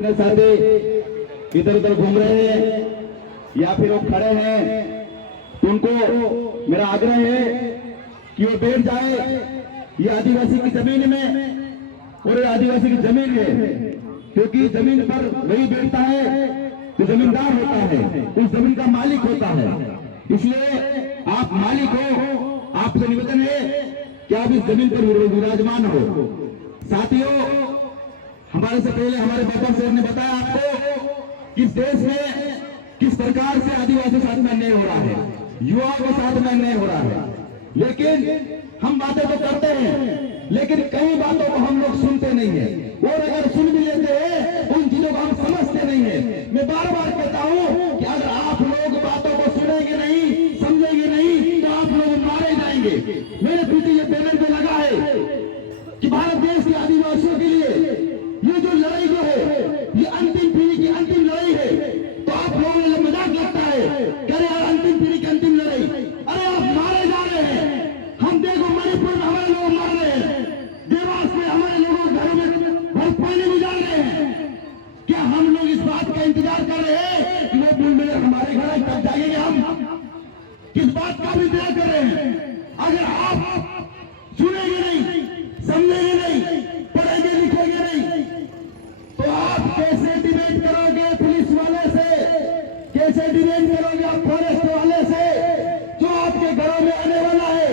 साथी इधर उधर घूम रहे हैं या फिर वो खड़े हैं, तो उनको मेरा आग्रह है कि वो बैठ जाए ये आदिवासी की जमीन में। और ये आदिवासी की जमीन है, क्योंकि जमीन पर वही बैठता है तो जमींदार होता है, उस जमीन का मालिक होता है। इसलिए आप मालिक हो, आपसे निवेदन है कि आप इस जमीन पर विराजमान हो। साथियों, हमारे से पहले हमारे बाबा साहब ने बताया आपको कि इस देश में किस प्रकार से आदिवासी साथ में अन्याय हो रहा है, युवाओं के साथ में अन्याय हो रहा है। लेकिन हम बातें तो करते हैं, लेकिन कई बातों को हम लोग सुनते नहीं है, और अगर सुन भी लेते हैं उन चीजों को हम समझते नहीं है। मैं बार बार कहता हूं कि अगर आप लोग बातों को सुनेंगे नहीं, समझेंगे नहीं, तो आप लोग मारे जाएंगे। मेरे पीछे ये बैनर पे लगा है कि भारत देश के आदिवासियों के लिए ये जो लड़ाई जो है ये अंतिम पीढ़ी की अंतिम लड़ाई है। तो आप लोगों ने मजाक लगता है, कह रहे यार अंतिम पीढ़ी की अंतिम लड़ाई, अरे आप मारे जा रहे हैं। हम देखो मणिपुर में हमारे लोग मर रहे हैं, देवास में हमारे लोगों के घरों में भर पानी भी डाल रहे हैं। क्या हम लोग इस बात का इंतजार कर रहे हैं कि वो बुलडोजर हमारे घर तक जाएंगे? हम किस बात का भी इंतजार कर रहे हैं? अगर आप सुनेंगे नहीं, समझेंगे नहीं, पढ़ेंगे लिखेंगे नहीं, तो आप कैसे डिबेट करोगे पुलिस वाले से, कैसे डिबेट करोगे आप फॉरेस्ट वाले से जो आपके घरों में आने वाला है,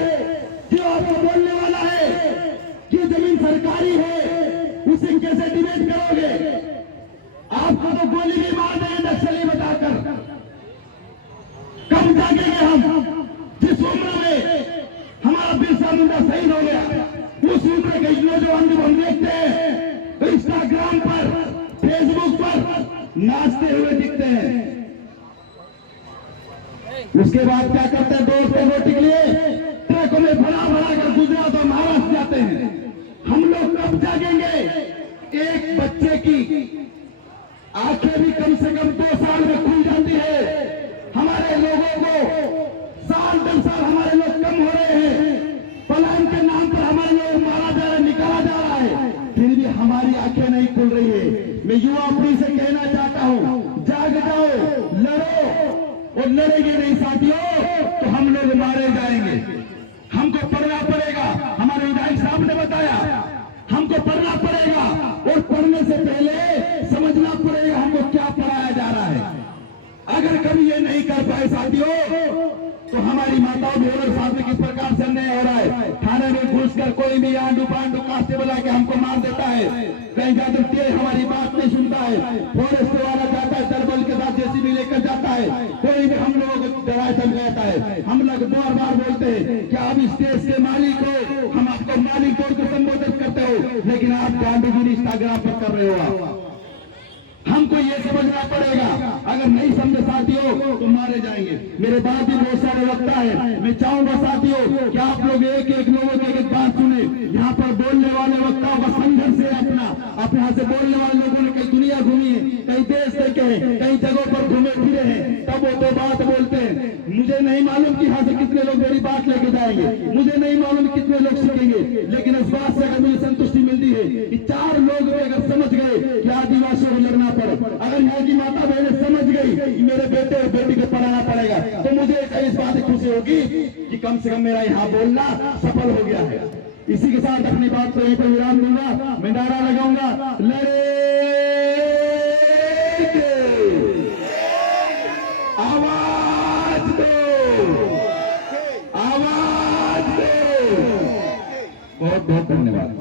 जो आपको बोलने वाला है कि जमीन सरकारी है, उसे कैसे डिबेट करोगे? आपको तो गोली भी मार देंगे नक्सली बताकर। कब जागेंगे हम? जिस उम्र में हमारा बिरसा मुंडा शहीद हो गया, उस उम्र के नौजवान जब हम देखते हैं तो इंस्टाग्राम पर, फेसबुक पर नाचते हुए दिखते हैं। उसके बाद क्या करते हैं? दोस्तों रोटी के लिए ट्रकों में भरा भरा कर गुजरात और महाराष्ट्र जाते हैं। हम लोग कब जागेंगे? एक बच्चे की आंखें भी कम से कम 2 साल में खुल जाती है। हमारे लोगों को साल 10 साल हमारे लोग कम हो रहे हैं, पलायन के नाम पर हमारे लोग मारा जा रहा है, निकाला जा रहा है, फिर भी हमारी आंखें नहीं खुल रही है। मैं युवा पीढ़ी से कहना चाहता हूं, जाग जाओ, लड़ो। और लड़ेंगे नहीं साथियों तो हम लोग मारे जाएंगे। हमको पढ़ना पड़ेगा, हमारे विधायक साहब ने बताया, हमको पढ़ना पड़ेगा, और पढ़ने से पहले समझना पड़ेगा हमको क्या पढ़ाया जा रहा है। अगर कभी ये नहीं कर पाए साथियों तो हमारी माताओं बहनों साथ में किस प्रकार से अन्याय हो रहा है। थाने में घुसकर कोई भी आंडू पांडू कांस्टेबल आके हमको मार देता है, कहीं जाकर तेज हमारी बात नहीं सुनता है, फॉरेस्ट वाला जाता है दरबल के साथ जेसीबी लेकर जाता है, कोई भी हम लोगों को दवाई समझाता है। हम लोग बार बार बोलते हैं कि आप इस देश के मालिक हो, हम आपको मालिक तौर पर संबोधित करते हो, लेकिन आप गांधीगिरी इंस्टाग्राम पर कर रहे हो। हमको ये समझना पड़ेगा, अगर नहीं समझे साथियों तो मारे जाएंगे। मेरे बाद भी बहुत सारे वक्ता है, मैं चाहूंगा साथियों कि आप लोग एक एक लोगों की एक बात सुने। यहाँ पर बोलने वाले वक्ताओं का संघर्ष है अपना। आप यहाँ से बोलने वाले लोगों ने कई दुनिया घूमी है, कई देश देखे हैं, कई जगहों पर घूमे फिरे हैं, तब वो 2 बात बोलते हैं। मुझे नहीं मालूम कि यहाँ से कितने लोग मेरी बात लेके जाएंगे, मुझे नहीं मालूम कितने लोग सीखेंगे, लेकिन इस बात से अगर मुझे संतुष्टि मिलती है कि 4 लोग अगर समझ गए कि आदिवासियों को लड़ना पड़े, अगर यहाँ की माता बहनें समझ गई कि मेरे बेटे और बेटी को पढ़ाना पड़ेगा, तो मुझे इस बात की खुशी होगी कि कम से कम मेरा यहाँ बोलना सफल हो गया है। इसी के साथ अपनी बात को यहीं पर विराम दूंगा। मैं नारा लगाऊंगा, लड़े आवाज दो, आवाज दो। बहुत बहुत धन्यवाद।